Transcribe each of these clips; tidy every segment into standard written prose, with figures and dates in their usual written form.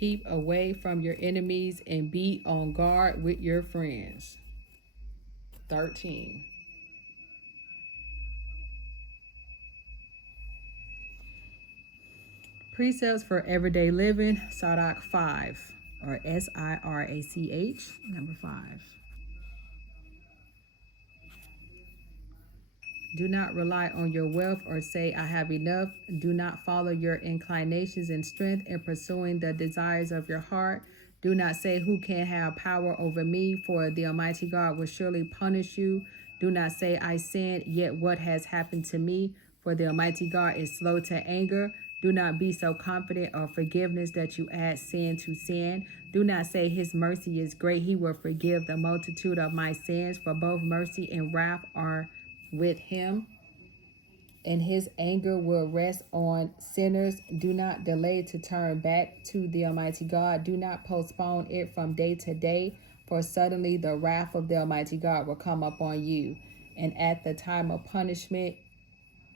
Keep away from your enemies and be on guard with your friends. 13. Precepts for everyday living, Sirach 5, or Sirach, number 5. Do not rely on your wealth or say, I have enough. Do not follow your inclinations and strength in pursuing the desires of your heart. Do not say, who can have power over me? For the Almighty God will surely punish you. Do not say, I sinned, yet what has happened to me? For the Almighty God is slow to anger. Do not be so confident of forgiveness that you add sin to sin. Do not say his mercy is great. He will forgive the multitude of my sins, for both mercy and wrath are with him, and his anger will rest on sinners. Do not delay to turn back to the Almighty God. Do not postpone it from day to day, for suddenly the wrath of the Almighty God will come upon you, and at the time of punishment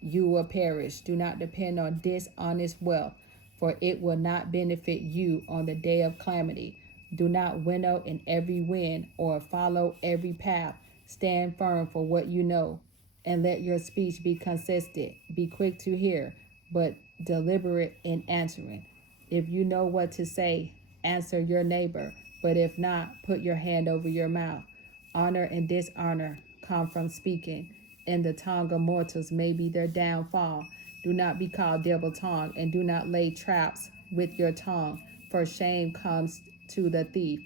you will perish. Do not depend on dishonest wealth, for it will not benefit you on the day of calamity. Do not winnow in every wind or follow every path. Stand firm for what you know, and let your speech be consistent. Be quick to hear, but deliberate in answering. If you know what to say, answer your neighbor, but if not, put your hand over your mouth. Honor and dishonor come from speaking, and the tongue of mortals may be their downfall. Do not be called double-tongued, and do not lay traps with your tongue, for shame comes to the thief,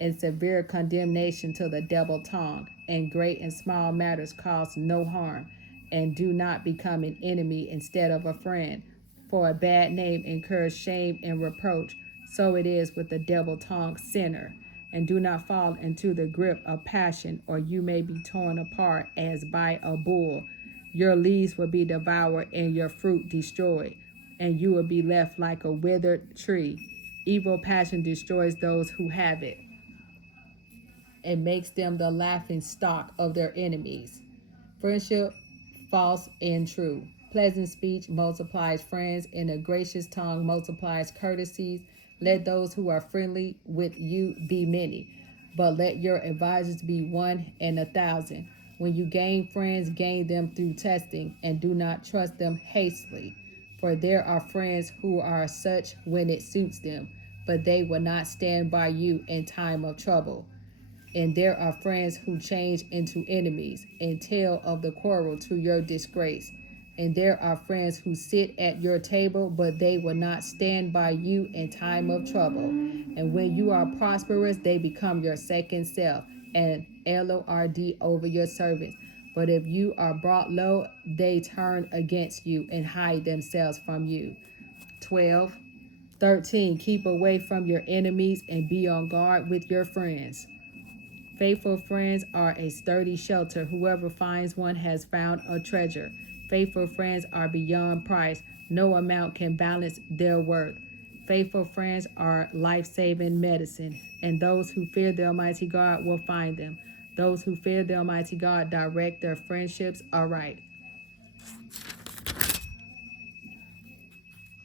and severe condemnation to the double tongue, and great and small matters cause no harm. And do not become an enemy instead of a friend, for a bad name incurs shame and reproach. So it is with the double-tongued sinner. And do not fall into the grip of passion, or you may be torn apart as by a bull. Your leaves will be devoured and your fruit destroyed, and you will be left like a withered tree. Evil passion destroys those who have it, and makes them the laughing stock of their enemies. Friendship, false and true. Pleasant speech multiplies friends, and a gracious tongue multiplies courtesies. Let those who are friendly with you be many, but let your advisors be 1 in 1,000. When you gain friends, gain them through testing, and do not trust them hastily. For there are friends who are such when it suits them, but they will not stand by you in time of trouble. And there are friends who change into enemies and tell of the quarrel to your disgrace. And there are friends who sit at your table, but they will not stand by you in time of trouble. And when you are prosperous, they become your second self, and Lord over your servants. But if you are brought low, they turn against you and hide themselves from you. 12. 13. Keep away from your enemies and be on guard with your friends. Faithful friends are a sturdy shelter. Whoever finds one has found a treasure. Faithful friends are beyond price. No amount can balance their worth. Faithful friends are life-saving medicine, and those who fear the Almighty God will find them. Those who fear the Almighty God direct their friendships aright.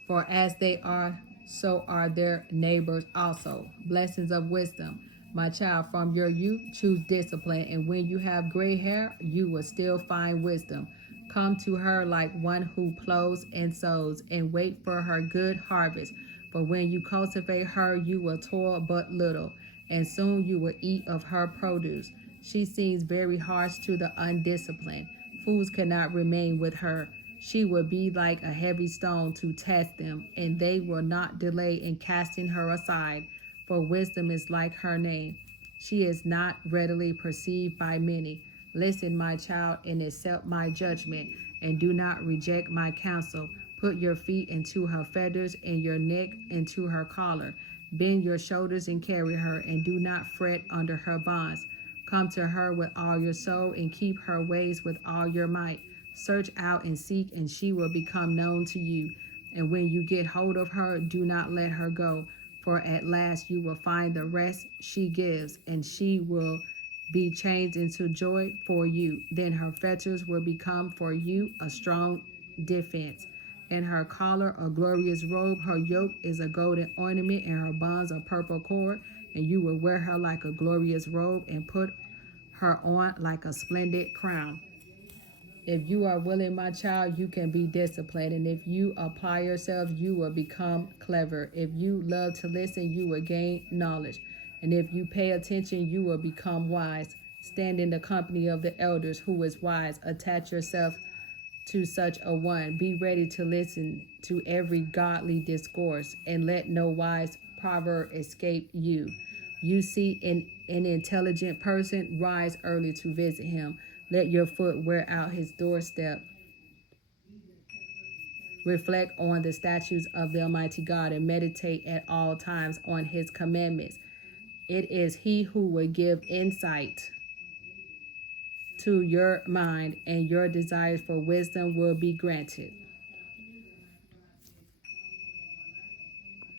For as they are, so are their neighbors also. Blessings of wisdom. My child, from your youth, choose discipline, and when you have gray hair, you will still find wisdom. Come to her like one who plows and sows, and wait for her good harvest. For when you cultivate her, you will toil but little, and soon you will eat of her produce. She seems very harsh to the undisciplined. Fools cannot remain with her. She will be like a heavy stone to test them, and they will not delay in casting her aside, for wisdom is like her name. She is not readily perceived by many. Listen, my child, and accept my judgment, and do not reject my counsel. Put your feet into her feathers, and your neck into her collar. Bend your shoulders and carry her, and do not fret under her bonds. Come to her with all your soul, and keep her ways with all your might. Search out and seek, and she will become known to you. And when you get hold of her, do not let her go, for at last you will find the rest she gives, and she will be changed into joy for you. Then her fetters will become for you a strong defense, and her collar a glorious robe. Her yoke is a golden ornament, and her bonds a purple cord. And you will wear her like a glorious robe, and put her on like a splendid crown. If you are willing, my child, you can be disciplined. And if you apply yourself, you will become clever. If you love to listen, you will gain knowledge. And if you pay attention, you will become wise. Stand in the company of the elders who is wise. Attach yourself to such a one. Be ready to listen to every godly discourse, and let no wise proverb escape you. You see an intelligent person, rise early to visit him. Let your foot wear out his doorstep. Reflect on the statutes of the Almighty God, and meditate at all times on his commandments. It is he who will give insight to your mind, and your desires for wisdom will be granted.